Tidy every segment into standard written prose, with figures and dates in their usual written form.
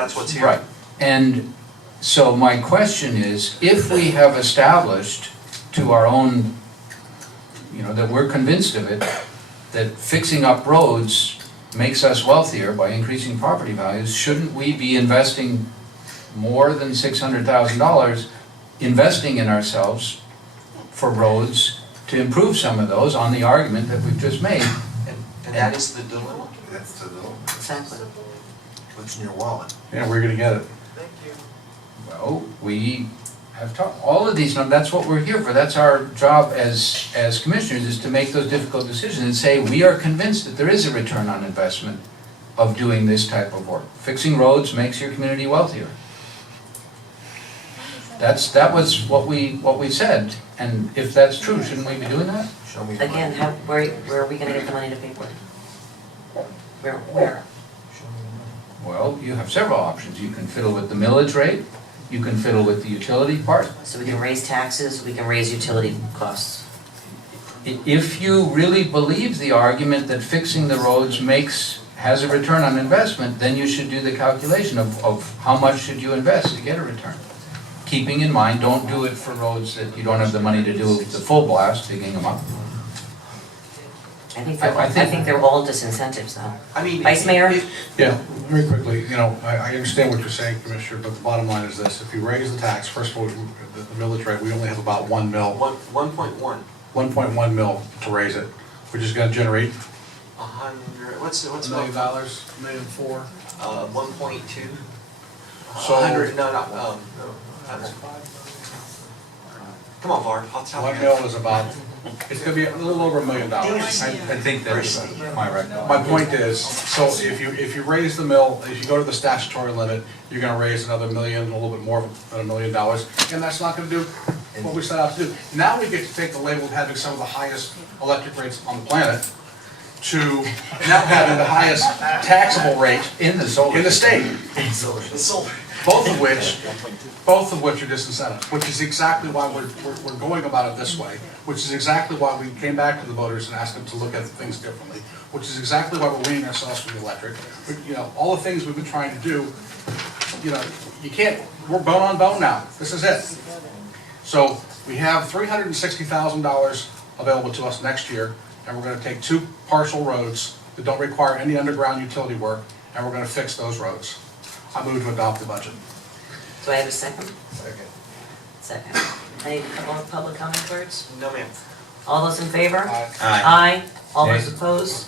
that's what's here. Right, and so my question is, if we have established to our own, that we're convinced of it, that fixing up roads makes us wealthier by increasing property values, shouldn't we be investing more than $600,000 investing in ourselves for roads to improve some of those on the argument that we've just made? And that is the dilemma. That's the little, Exactly. what's in your wallet? Yeah, we're gonna get it. Thank you. Well, we have talked, all of these, that's what we're here for. That's our job as commissioners, is to make those difficult decisions and say, we are convinced that there is a return on investment of doing this type of work. Fixing roads makes your community wealthier. That was what we said, and if that's true, shouldn't we be doing that? Show me the money. Again, where are we gonna get the money to pay for it? Where? Show me the money. Well, you have several options. You can fiddle with the millage rate, you can fiddle with the utility part. So we can raise taxes, we can raise utility costs. If you really believe the argument that fixing the roads has a return on investment, then you should do the calculation of how much should you invest to get a return. Keeping in mind, don't do it for roads that you don't have the money to do the full blast, digging them up. I think I think- they're all disincentives though. I mean. Vice Mayor? Yeah, very quickly, I understand what you're saying, Commissioner, but the bottom line is this: if you raise the tax, first of all, the millage rate, we only have about 1 mil, 1.1. 1.1 mil to raise it, which is gonna generate 100, what's $1 million, $1.4 million. 1.2? So- 100, no, come on, Barb, I'll tell you. 1 mil is about, it's gonna be a little over $1 million. I think that's my recollection. My point is, so if you raise the mill, if you go to the statutory limit, you're gonna raise another million, a little bit more than $1 million, and that's not gonna do what we set out to do. Now we get to take the label of having some of the highest electric rates on the planet to now having the highest taxable rate In the solar. in the state, Solar. both of which are disincentives, which is exactly why we're going about it this way, which is exactly why we came back to the voters and asked them to look at things differently, which is exactly why we're weaning ourselves from the electric. All the things we've been trying to do, you can't, we're bone on bone now, this is it. So we have $360,000 available to us next year, and we're gonna take 2 partial roads that don't require any underground utility work, and we're gonna fix those roads. I move to adopt the budget. Do I have a second? Second. Second. Any public comment words? No, ma'am. All those in favor? Aye. Aye. All Nay. those opposed?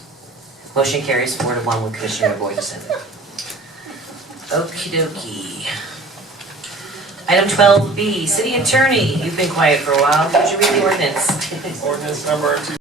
Motion carries 4-1 with Commissioner McVoy dissenting. Okey dokey. Item 12B, City Attorney, you've been quiet for a while, would you read the ordinance? Ordinance number